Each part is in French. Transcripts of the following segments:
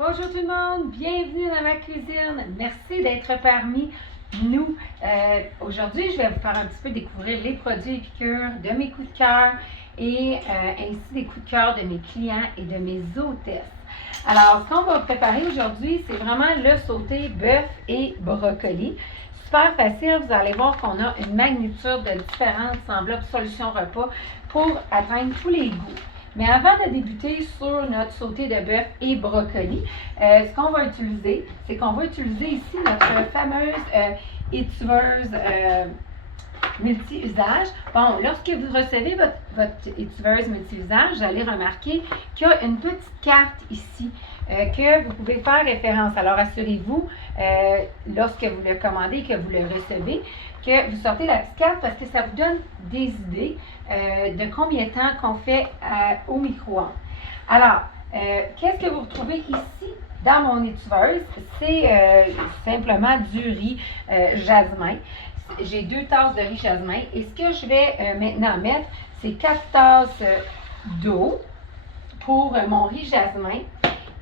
Bonjour tout le monde, bienvenue dans ma cuisine. Merci d'être parmi nous. Aujourd'hui, je vais vous faire un petit peu découvrir les produits Épicure, de mes coups de cœur et ainsi des coups de cœur de mes clients et de mes hôtesses. Alors, ce qu'on va préparer aujourd'hui, c'est vraiment le sauté bœuf et brocoli. Super facile, vous allez voir qu'on a une magnitude de différentes enveloppes solutions repas pour atteindre tous les goûts. Mais avant de débuter sur notre sauté de bœuf et brocoli, ce qu'on va utiliser, c'est qu'on va utiliser ici notre fameuse étuveuse multi-usage. Bon, lorsque vous recevez votre étuveuse multi-usage, vous allez remarquer qu'il y a une petite carte ici que vous pouvez faire référence. Alors, assurez-vous, lorsque vous le commandez, que vous le recevez, que vous sortez la petite carte parce que ça vous donne des idées de combien de temps qu'on fait au micro-ondes. Alors, qu'est-ce que vous retrouvez ici dans mon étuveuse? C'est simplement du riz jasmin. J'ai 2 tasses de riz jasmin et ce que je vais maintenant mettre, c'est 4 tasses d'eau pour mon riz jasmin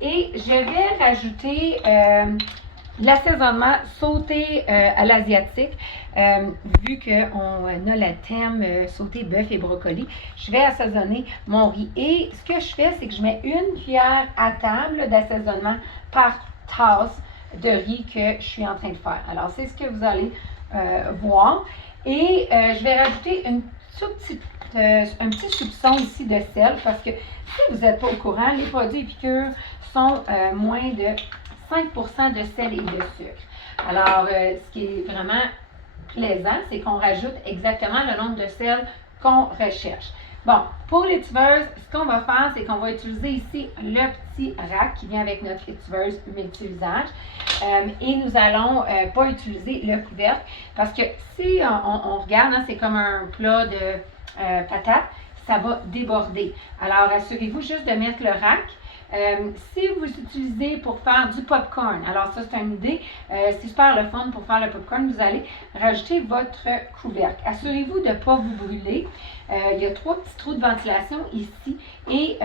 et je vais rajouter l'assaisonnement sauté à l'asiatique. Vu qu'on a le thème sauté bœuf et brocoli, je vais assaisonner mon riz. Et ce que je fais, c'est que je mets une cuillère à table d'assaisonnement par tasse de riz que je suis en train de faire. Alors, c'est ce que vous allez voir. Et je vais rajouter un petit soupçon ici de sel parce que si vous n'êtes pas au courant, les produits Épicure sont moins de 5% de sel et de sucre. Alors, ce qui est vraiment plaisant, c'est qu'on rajoute exactement le nombre de sel qu'on recherche. Bon, pour l'étuveuse, ce qu'on va faire, c'est qu'on va utiliser ici le petit rack qui vient avec notre étuveuse multi-usage. Et nous allons pas utiliser le couvercle parce que si on regarde, hein, c'est comme un plat de patates, ça va déborder. Alors, assurez-vous juste de mettre le rack. Si vous utilisez pour faire du popcorn, alors ça c'est une idée, c'est super le fun pour faire le popcorn, vous allez rajouter votre couvercle. Assurez-vous de ne pas vous brûler. Il y a 3 petits trous de ventilation ici et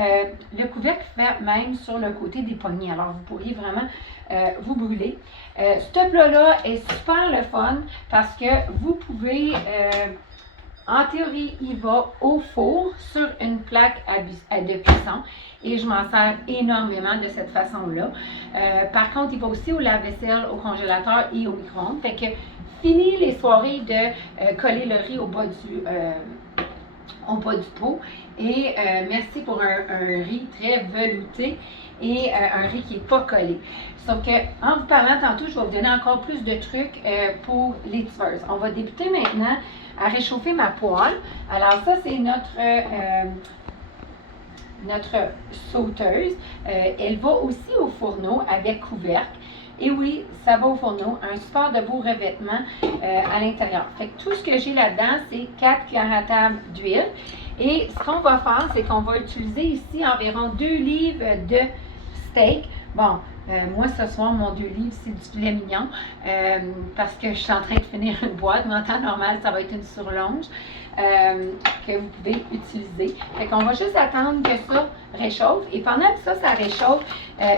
le couvercle fait même sur le côté des poignées. Alors vous pourriez vraiment vous brûler. Ce plat-là est super le fun parce que vous pouvez... en théorie, il va au four sur une plaque de cuisson et je m'en sers énormément de cette façon-là. Par contre, il va aussi au lave-vaisselle, au congélateur et au micro-ondes. Fait que fini les soirées de coller le riz au bas du pot. Et merci pour un riz très velouté et un riz qui n'est pas collé. Sauf que, en vous parlant tantôt, je vais vous donner encore plus de trucs pour l'étuveuse. On va débuter maintenant à réchauffer ma poêle. Alors ça, c'est notre sauteuse. Elle va aussi au fourneau avec couvercle. Et oui, ça va au fourneau. Un super de beau revêtement à l'intérieur. Fait que tout ce que j'ai là-dedans, c'est 4 cuillères à table d'huile. Et ce qu'on va faire, c'est qu'on va utiliser ici environ 2 livres de steak. Bon, moi, ce soir, mon 2 livres, c'est du filet mignon parce que je suis en train de finir une boîte. Mais en temps normal, ça va être une surlonge que vous pouvez utiliser. Fait qu'on va juste attendre que ça réchauffe. Et pendant que ça réchauffe,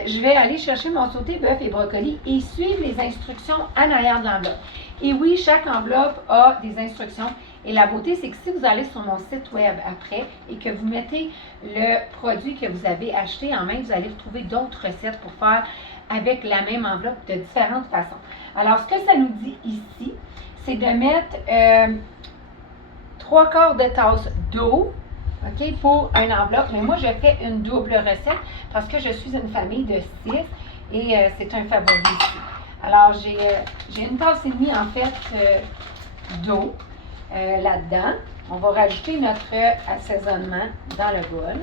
je vais aller chercher mon sauté bœuf et brocoli et suivre les instructions en arrière de l'enveloppe. Et oui, chaque enveloppe a des instructions. Et la beauté, c'est que si vous allez sur mon site web après et que vous mettez le produit que vous avez acheté en main, vous allez retrouver d'autres recettes pour faire avec la même enveloppe de différentes façons. Alors, ce que ça nous dit ici, c'est de mettre 3/4 de tasse d'eau, OK, pour une enveloppe. Mais moi, je fais une double recette parce que je suis une famille de 6 et c'est un favori ici. Alors, j'ai une tasse et demie, en fait, d'eau. Là-dedans, on va rajouter notre assaisonnement dans le bol.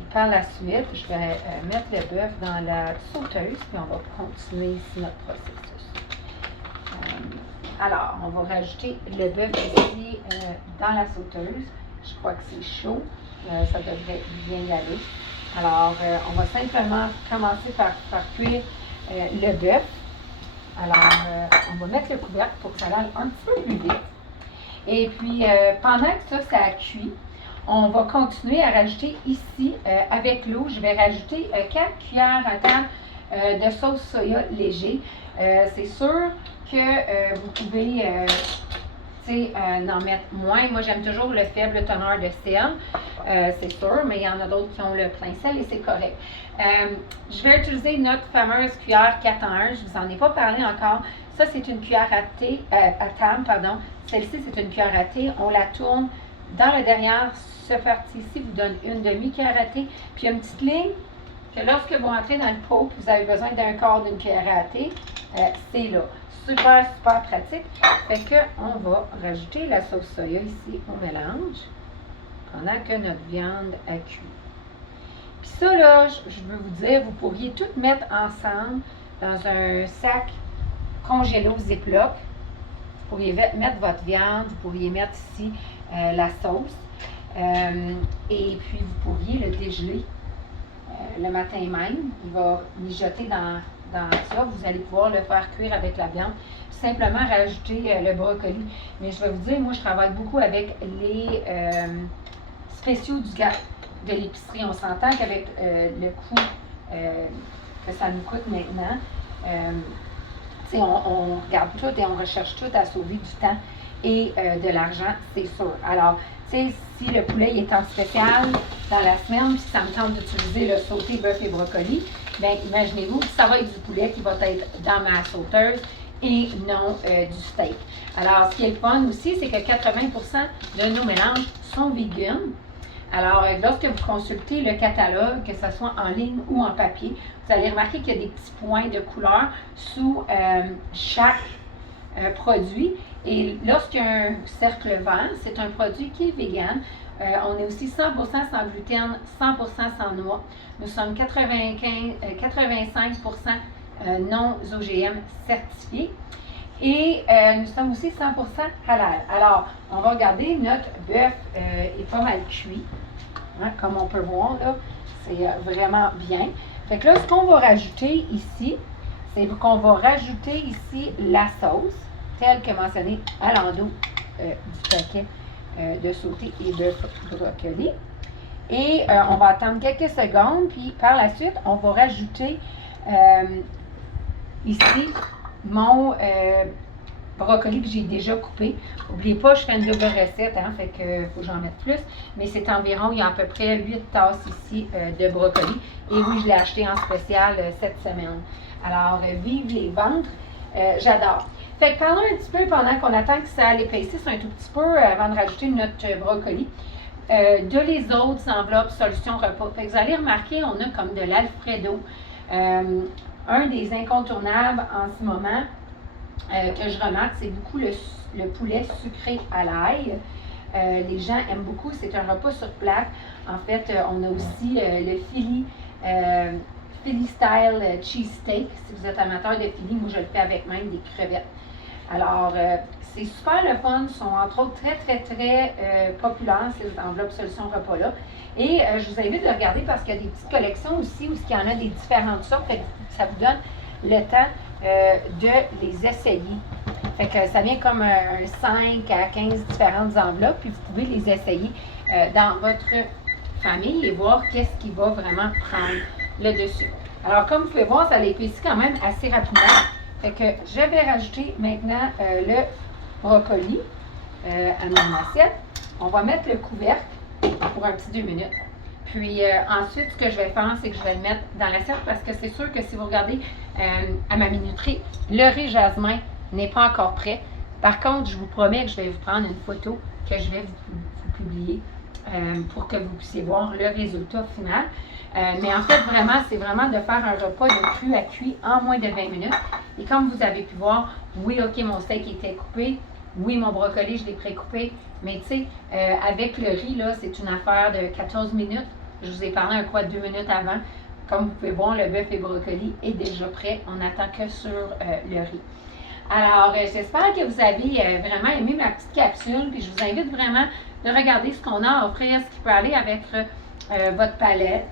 Et par la suite, je vais mettre le bœuf dans la sauteuse, puis on va continuer ici notre processus. Alors, on va rajouter le bœuf ici dans la sauteuse. Je crois que c'est chaud. Ça devrait bien y aller. Alors, on va simplement commencer par cuire le bœuf. Alors, on va mettre le couvercle pour que ça aille un petit peu plus vite. Et puis, pendant que ça cuit, on va continuer à rajouter ici, avec l'eau, je vais rajouter 4 cuillères à table de sauce soya léger. C'est sûr que vous pouvez en mettre moins. Moi, j'aime toujours le faible teneur de sel, c'est sûr, mais il y en a d'autres qui ont le plein sel et c'est correct. Je vais utiliser notre fameuse cuillère 4 en 1. Je ne vous en ai pas parlé encore. Ça, c'est une cuillère à table, pardon. Celle-ci, c'est une cuillère à thé. On la tourne dans le derrière. Ce parti-ci vous donne une demi-cuillère à thé. Puis, il y a une petite ligne que lorsque vous entrez dans le pot, vous avez besoin d'un quart d'une cuillère à thé, c'est là. Super, super pratique. Fait qu'on va rajouter la sauce soya ici au mélange pendant que notre viande a cuit. Puis ça, là, je veux vous dire, vous pourriez tout mettre ensemble dans un sac congélo Ziploc. Vous pourriez mettre votre viande, vous pourriez mettre ici la sauce. Et puis, vous pourriez le dégeler le matin même. Il va mijoter dans ça. Vous allez pouvoir le faire cuire avec la viande. Simplement rajouter le brocoli. Mais je vais vous dire, moi, je travaille beaucoup avec les spéciaux de l'épicerie. On s'entend qu'avec le coût que ça nous coûte maintenant, on regarde tout et on recherche tout à sauver du temps et de l'argent, c'est sûr. Alors, si le poulet est en spécial dans la semaine, puis ça me tente d'utiliser le sauté bœuf et brocoli, bien, imaginez-vous que ça va être du poulet qui va être dans ma sauteuse et non du steak. Alors, ce qui est le fun aussi, c'est que 80% de nos mélanges sont vegan. Alors, lorsque vous consultez le catalogue, que ce soit en ligne ou en papier, vous allez remarquer qu'il y a des petits points de couleur sous chaque produit. Et lorsqu'il y a un cercle vert, c'est un produit qui est vegan. On est aussi 100% sans gluten, 100% sans noix. Nous sommes 85% non OGM certifiés. Et nous sommes aussi 100% halal. Alors, on va regarder, notre bœuf est pas mal cuit. Hein, comme on peut voir, là, c'est vraiment bien. Fait que là, ce qu'on va rajouter ici, c'est qu'on va rajouter ici la sauce, telle que mentionnée à l'endos du paquet de sauté et de brocoli. Et on va attendre quelques secondes, puis par la suite, on va rajouter ici mon brocoli que j'ai déjà coupé. N'oubliez pas, je fais une double recette, hein, fait que faut que j'en mette plus. Mais c'est environ, il y a à peu près 8 tasses ici de brocoli. Et oui, je l'ai acheté en spécial cette semaine. Alors, vive les ventres, j'adore. Fait que parlons un petit peu pendant qu'on attend que ça l'épaississe un tout petit peu avant de rajouter notre brocoli. De les autres enveloppes solutions repas. Fait que vous allez remarquer, on a comme de l'Alfredo. Un des incontournables en ce moment que je remarque, c'est beaucoup le poulet sucré à l'ail. Les gens aiment beaucoup, c'est un repas sur plaque. En fait, on a aussi le Philly style cheesesteak. Si vous êtes amateur de Philly, moi je le fais avec même des crevettes. Alors, c'est super le fun, sont entre autres très populaires, ces enveloppes solutions repas-là. Et je vous invite de regarder parce qu'il y a des petites collections aussi où il y en a des différentes sortes, fait que ça vous donne le temps de les essayer. Fait que ça vient comme un 5 à 15 différentes enveloppes, puis vous pouvez les essayer dans votre famille et voir qu'est-ce qui va vraiment prendre le dessus. Alors, comme vous pouvez voir, ça l'épaissit quand même assez rapidement. Fait que je vais rajouter maintenant le brocoli à mon assiette. On va mettre le couvercle pour un petit 2 minutes. Puis ensuite, ce que je vais faire, c'est que je vais le mettre dans l'assiette parce que c'est sûr que si vous regardez à ma minuterie, le riz jasmin n'est pas encore prêt. Par contre, je vous promets que je vais vous prendre une photo que je vais vous publier pour que vous puissiez voir le résultat final. Mais en fait, vraiment, c'est vraiment de faire un repas de cru à cuit en moins de 20 minutes. Et comme vous avez pu voir, oui, OK, mon steak était coupé. Oui, mon brocoli, je l'ai pré-coupé. Mais tu sais, avec le riz, là, c'est une affaire de 14 minutes. Je vous ai parlé un quoi 2 minutes avant. Comme vous pouvez voir, le bœuf et brocoli est déjà prêt. On n'attend que sur le riz. Alors, j'espère que vous avez vraiment aimé ma petite capsule. Puis je vous invite vraiment de regarder ce qu'on a à offrir, ce qui peut aller avec votre palette.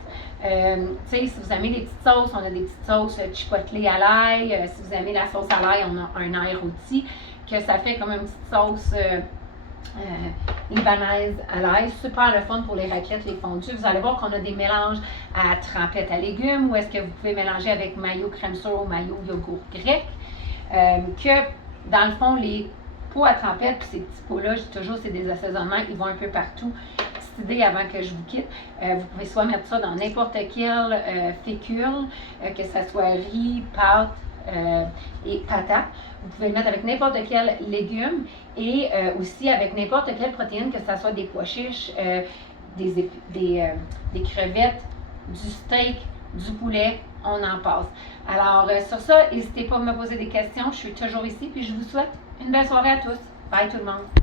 Si vous aimez les petites sauces, on a des petites sauces chipotle à l'ail. Si vous aimez la sauce à l'ail, on a un ail rôti, que ça fait comme une petite sauce libanaise à l'ail, super le fun pour les raclettes, les fondus. Vous allez voir qu'on a des mélanges à trempettes à légumes, ou est-ce que vous pouvez mélanger avec mayo crème sure ou mayo yogourt grec, que dans le fond, les pots à trempettes, puis ces petits pots-là, je dis toujours, c'est des assaisonnements, ils vont un peu partout. Petite idée avant que je vous quitte, vous pouvez soit mettre ça dans n'importe quel fécule, que ce soit riz, pâte, et patates. Vous pouvez le mettre avec n'importe quel légume et aussi avec n'importe quelle protéine, que ce soit des pois chiches, des crevettes, du steak, du poulet, on en passe. Alors, sur ça, n'hésitez pas à me poser des questions. Je suis toujours ici, puis je vous souhaite une belle soirée à tous. Bye tout le monde!